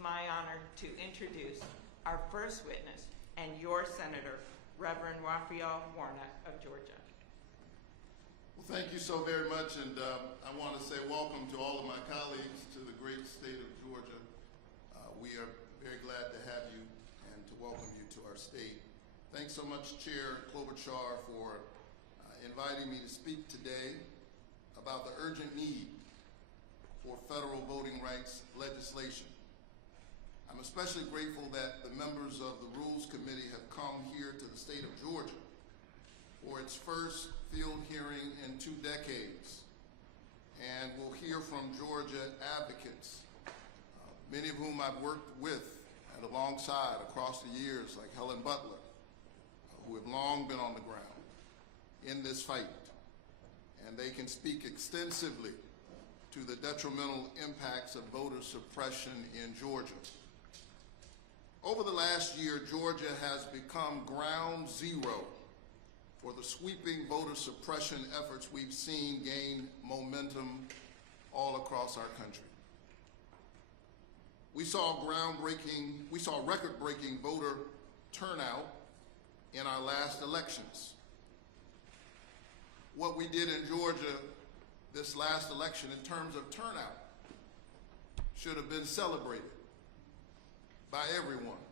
my honor to introduce our first witness and your senator, Reverend Raphael Warnock of Georgia. Well, thank you so very much, and I want to say welcome to all of my colleagues to the great state of Georgia. We are very glad to have you and to welcome you to our state. Thanks so much, Chair Klobuchar, for inviting me to speak today about the urgent need for federal voting rights legislation. I'm especially grateful that the members of the Rules Committee have come here to the state of Georgia for its first field hearing in 2 decades. And we'll hear from Georgia advocates, many of whom I've worked with and alongside across the years, like Helen Butler, who have long been on the ground in this fight. And they can speak extensively to the detrimental impacts of voter suppression in Georgia. Over the last year, Georgia has become ground zero for the sweeping voter suppression efforts we've seen gain momentum all across our country. We saw record-breaking voter turnout in our last elections. What we did in Georgia this last election in terms of turnout should have been celebrated by everyone,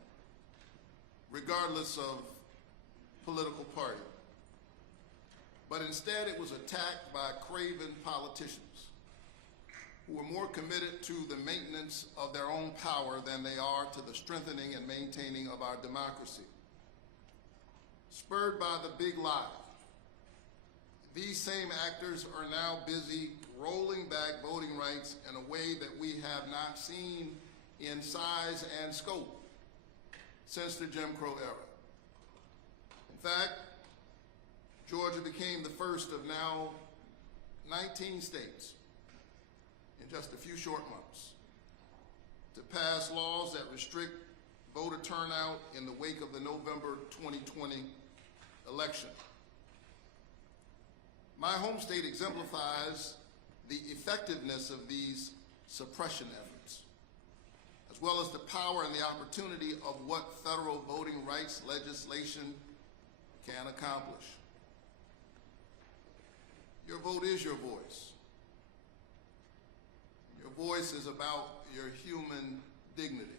regardless of political party. But instead it was attacked by craven politicians who were more committed to the maintenance of their own power than they are to the strengthening and maintaining of our democracy. Spurred by the big lie, these same actors are now busy rolling back voting rights in a way that we have not seen in size and scope since the Jim Crow era. In fact, Georgia became the first of now 19 states in just a few short months to pass laws that restrict voter turnout in the wake of the November 2020 election. My home state exemplifies the effectiveness of these suppression efforts, as well as the power and the opportunity of what federal voting rights legislation can accomplish. Your vote is your voice. Your voice is about your human dignity.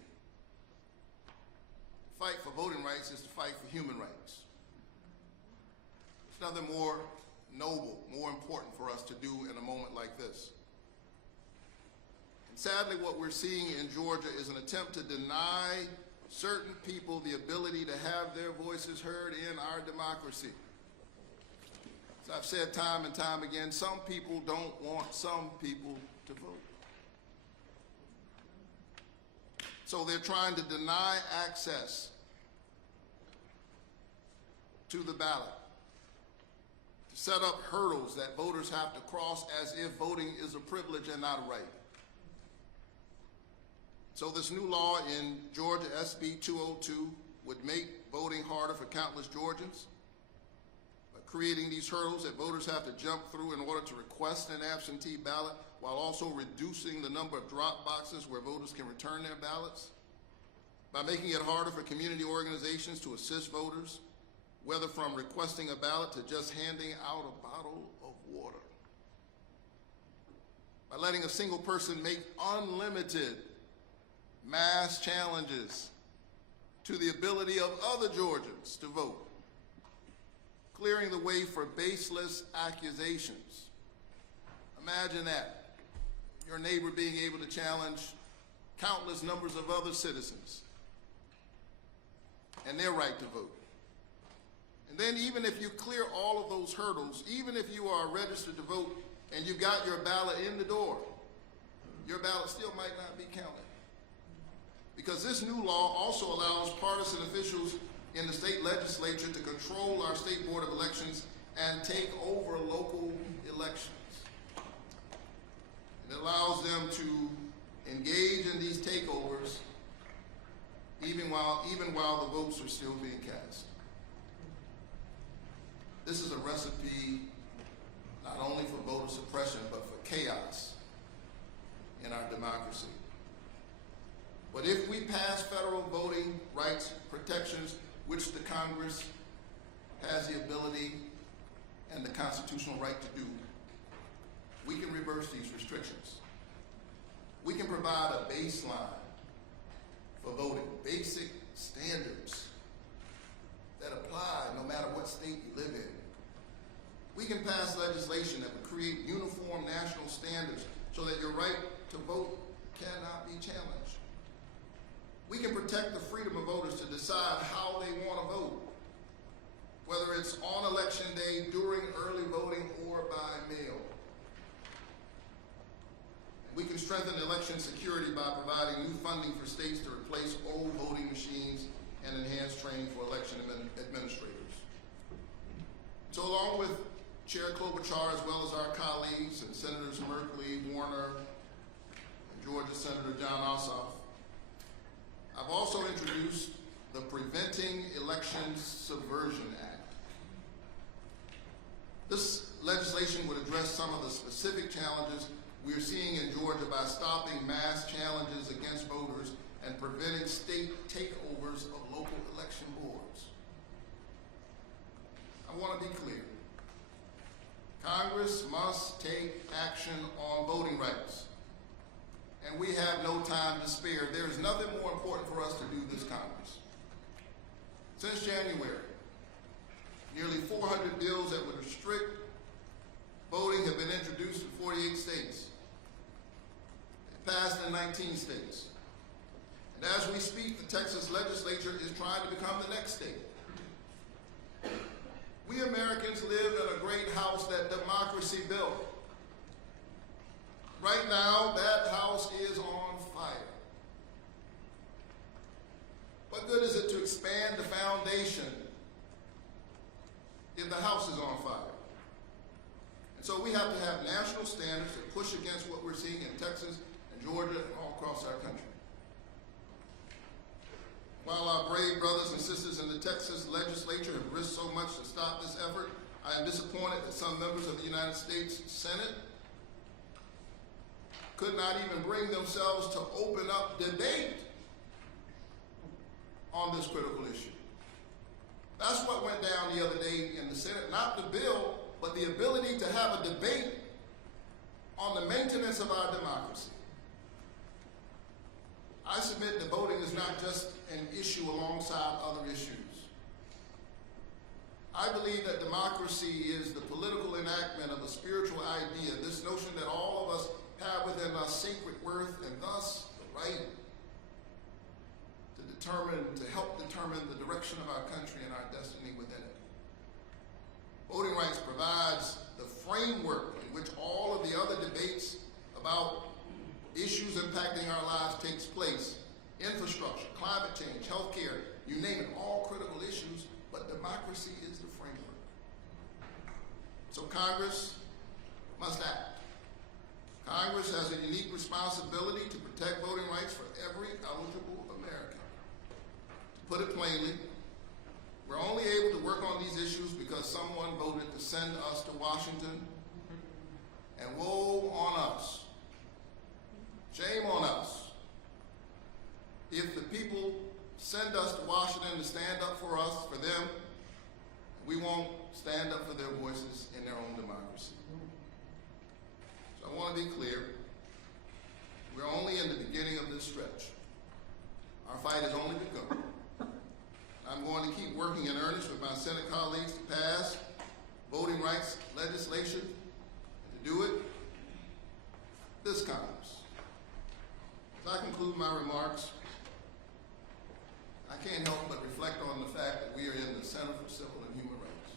The fight for voting rights is to fight for human rights. There's nothing more noble, more important for us to do in a moment like this. And sadly, what we're seeing in Georgia is an attempt to deny certain people the ability to have their voices heard in our democracy. As I've said time and time again, some people don't want some people to vote. So they're trying to deny access to the ballot, to set up hurdles that voters have to cross as if voting is a privilege and not a right. So this new law in Georgia, SB 202, would make voting harder for countless Georgians by creating these hurdles that voters have to jump through in order to request an absentee ballot, while also reducing the number of drop boxes where voters can return their ballots, by making it harder for community organizations to assist voters, whether from requesting a ballot to just handing out a bottle of water, by letting a single person make unlimited mass challenges to the ability of other Georgians to vote, clearing the way for baseless accusations. Imagine that, your neighbor being able to challenge countless numbers of other citizens and their right to vote. And then even if you clear all of those hurdles, even if you are registered to vote and you got your ballot in the door, your ballot still might not be counted. Because this new law also allows partisan officials in the state legislature to control our state board of elections and take over local elections. It allows them to engage in these takeovers even while the votes are still being cast. This is a recipe not only for voter suppression, but for chaos in our democracy. But if pass federal voting rights protections, which the Congress has the ability and the constitutional right to do, we can reverse these restrictions. We can provide a baseline for voting, basic standards that apply no matter what state you live in. We can pass legislation that would create uniform national standards so that your right to vote cannot be challenged. We can protect the freedom of voters to decide how they want to vote, whether it's on election day, during early voting, or by mail. We can strengthen election security by providing new funding for states to replace old voting machines and enhance training for election administrators. So along with Chair Klobuchar, as well as our colleagues and Senators Merkley, Warner, and Georgia Senator John Ossoff, I've also introduced the Preventing Elections Subversion Act. This legislation would address some of the specific challenges we are seeing in Georgia by stopping mass challenges against voters and preventing state takeovers of local election boards. I want to be clear. Congress must take action on voting rights, and we have no time to spare. There is nothing more important for us to do this Congress. Since January, nearly 400 bills that would restrict voting have been introduced in 48 states. They passed in 19 states. And as we speak, the Texas legislature is trying to become the next state. We Americans live in a great house that democracy built. Right now, that house is on fire. What good is it to expand the foundation if the house is on fire? And so we have to have national standards that push against what we're seeing in Texas and Georgia and all across our country. While our brave brothers and sisters in the Texas legislature have risked so much to stop this effort, I am disappointed that some members of the United States Senate could not even bring themselves to open up debate on this critical issue. That's what went down the other day in the Senate, not the bill, but the ability to have a debate on the maintenance of our democracy. I submit that voting is not just an issue alongside other issues. I believe that democracy is the political enactment of a spiritual idea, this notion that all of us have within us sacred worth and thus the right to help determine the direction of our country and our destiny within it. Voting rights provides the framework in which all of the other debates about issues impacting our lives takes place. Infrastructure, climate change, healthcare, you name it, all critical issues, but democracy is the framework. So Congress must act. Congress has a unique responsibility to protect voting rights for every eligible American. To put it plainly, we're only able to work on these issues because someone voted to send us to Washington, and woe on us. Shame on us if the people send us to Washington to stand up for us, for them, we won't stand up for their voices in their own democracy. So I want to be clear, we're only in the beginning of this stretch. Our fight has only begun. I'm going to keep working in earnest with my Senate colleagues to pass voting rights legislation, and to do it this Congress. As I conclude my remarks, I can't help but reflect on the fact that we are in the Center for Civil and Human Rights.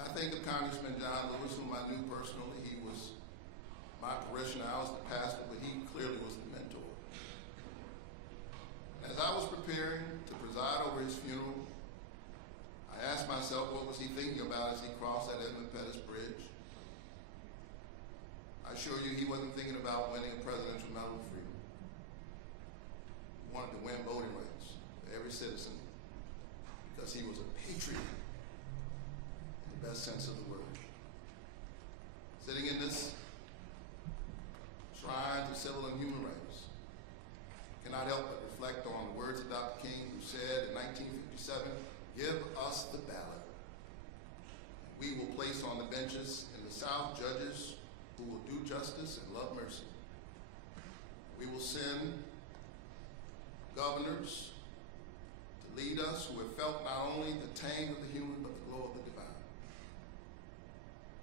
I think of Congressman John Lewis, whom I knew personally. He was my parishioner. I was the pastor, but he clearly was the mentor. As I was preparing to preside over his funeral, I asked myself, what was he thinking about as he crossed that Edmund Pettus Bridge? I assure you, he wasn't thinking about winning a Presidential Medal of Freedom. He wanted to win voting rights for every citizen because he was a patriot in the best sense of the word. Sitting in this shrine to civil and human rights, cannot help but reflect on the words of Dr. King, who said in 1957, "Give us the ballot. We will place on the benches in the South judges who will do justice and love mercy. We will send governors to lead us who have felt not only the tang of the human, but the glow of the divine.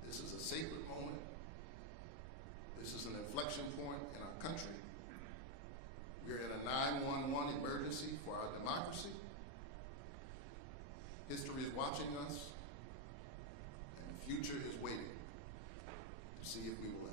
This is a sacred moment. This is an inflection point in our country. We are in a 911 emergency for our democracy. History is watching us, and the future is waiting to see if we will